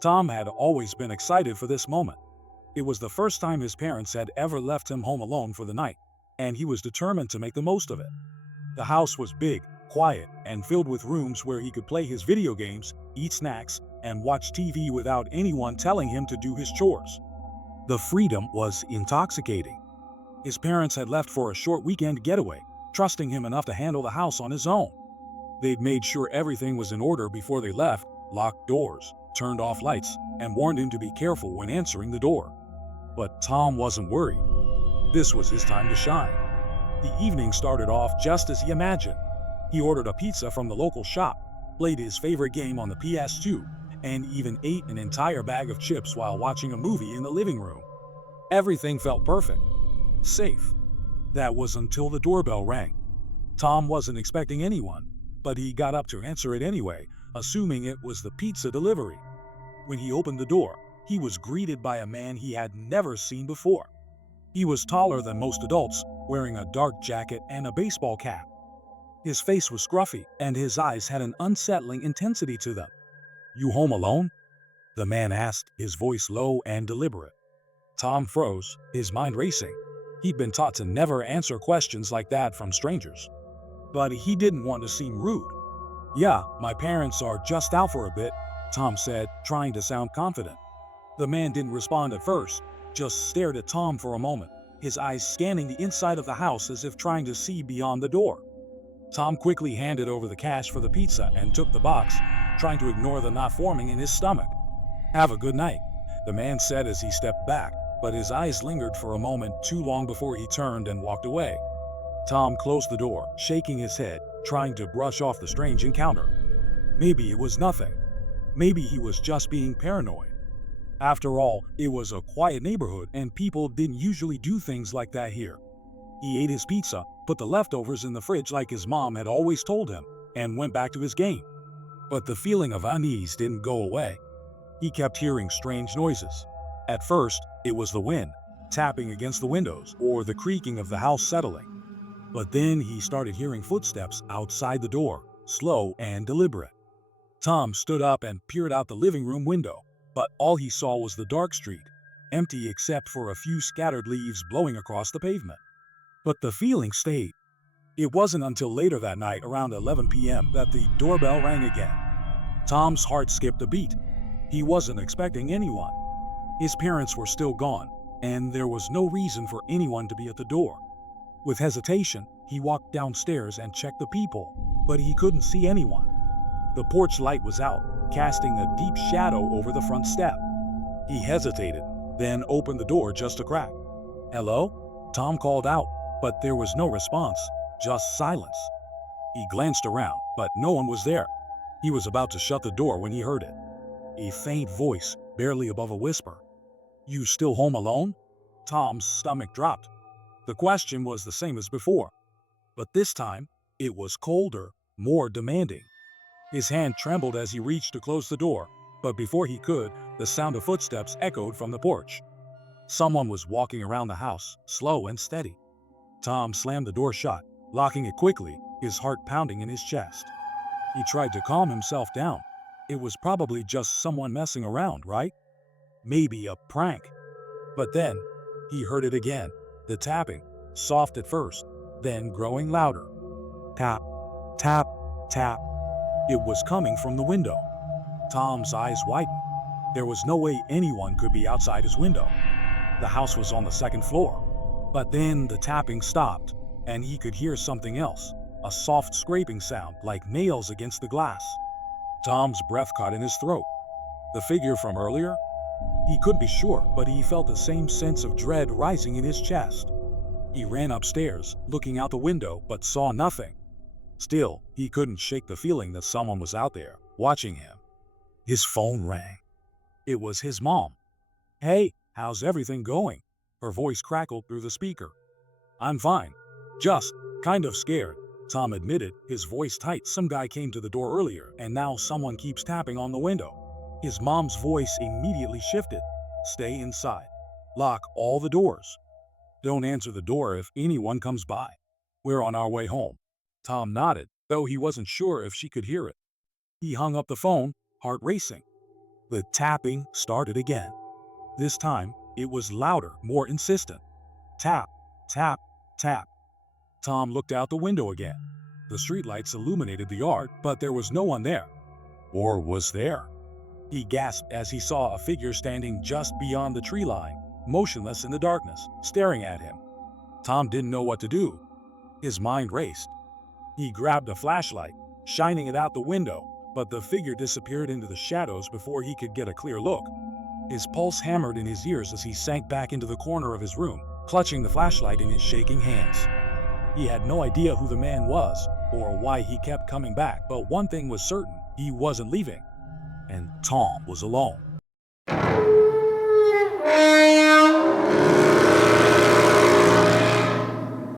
Tom had always been excited for this moment. It was the first time his parents had ever left him home alone for the night, and he was determined to make the most of it. The house was big, quiet, and filled with rooms where he could play his video games, eat snacks, and watch TV without anyone telling him to do his chores. The freedom was intoxicating. His parents had left for a short weekend getaway, trusting him enough to handle the house on his own. They'd made sure everything was in order before they left, locked doors, turned off lights, and warned him to be careful when answering the door. But Tom wasn't worried. This was his time to shine. The evening started off just as he imagined. He ordered a pizza from the local shop, played his favorite game on the PS2, and even ate an entire bag of chips while watching a movie in the living room. Everything felt perfect. Safe. That was until the doorbell rang. Tom wasn't expecting anyone, but he got up to answer it anyway, assuming it was the pizza delivery. When he opened the door, he was greeted by a man he had never seen before. He was taller than most adults, wearing a dark jacket and a baseball cap. His face was scruffy, and his eyes had an unsettling intensity to them. "You home alone?" the man asked, his voice low and deliberate. Tom froze, his mind racing. He'd been taught to never answer questions like that from strangers. But he didn't want to seem rude. "Yeah, my parents are just out for a bit," Tom said, trying to sound confident. The man didn't respond at first, just stared at Tom for a moment, his eyes scanning the inside of the house as if trying to see beyond the door. Tom quickly handed over the cash for the pizza and took the box, trying to ignore the knot forming in his stomach. "Have a good night," the man said as he stepped back, but his eyes lingered for a moment too long before he turned and walked away. Tom closed the door, shaking his head, trying to brush off the strange encounter. Maybe it was nothing. Maybe he was just being paranoid. After all, it was a quiet neighborhood and people didn't usually do things like that here. He ate his pizza, put the leftovers in the fridge like his mom had always told him, and went back to his game. But the feeling of unease didn't go away. He kept hearing strange noises. At first, it was the wind, tapping against the windows, or the creaking of the house settling. But then he started hearing footsteps outside the door, slow and deliberate. Tom stood up and peered out the living room window, but all he saw was the dark street, empty except for a few scattered leaves blowing across the pavement. But the feeling stayed. It wasn't until later that night, around 11 p.m., that the doorbell rang again. Tom's heart skipped a beat. He wasn't expecting anyone. His parents were still gone, and there was no reason for anyone to be at the door. With hesitation, he walked downstairs and checked the people, but he couldn't see anyone. The porch light was out, casting a deep shadow over the front step. He hesitated, then opened the door just a crack. "Hello?" Tom called out, but there was no response, just silence. He glanced around, but no one was there. He was about to shut the door when he heard it. A faint voice, barely above a whisper. "You still home alone?" Tom's stomach dropped. The question was the same as before, but this time, it was colder, more demanding. His hand trembled as he reached to close the door, but before he could, the sound of footsteps echoed from the porch. Someone was walking around the house, slow and steady. Tom slammed the door shut, locking it quickly, his heart pounding in his chest. He tried to calm himself down. It was probably just someone messing around, right? Maybe a prank. But then, he heard it again, the tapping, soft at first, then growing louder. Tap, tap, tap. It was coming from the window. Tom's eyes widened. There was no way anyone could be outside his window. The house was on the second floor. But then the tapping stopped, and he could hear something else, a soft scraping sound like nails against the glass. Tom's breath caught in his throat. The figure from earlier? He couldn't be sure, but he felt the same sense of dread rising in his chest. He ran upstairs, looking out the window, but saw nothing. Still, he couldn't shake the feeling that someone was out there, watching him. His phone rang. It was his mom. "Hey, how's everything going?" Her voice crackled through the speaker. "I'm fine. Just kind of scared," Tom admitted, his voice tight. "Some guy came to the door earlier, and now someone keeps tapping on the window." His mom's voice immediately shifted. "Stay inside. Lock all the doors. Don't answer the door if anyone comes by. We're on our way home." Tom nodded, though he wasn't sure if she could hear it. He hung up the phone, heart racing. The tapping started again. This time, it was louder, more insistent. Tap, tap, tap. Tom looked out the window again. The streetlights illuminated the yard, but there was no one there. Or was there? He gasped as he saw a figure standing just beyond the tree line, motionless in the darkness, staring at him. Tom didn't know what to do. His mind raced. He grabbed a flashlight, shining it out the window, but the figure disappeared into the shadows before he could get a clear look. His pulse hammered in his ears as he sank back into the corner of his room, clutching the flashlight in his shaking hands. He had no idea who the man was, or why he kept coming back, but one thing was certain: he wasn't leaving. And Tom was alone.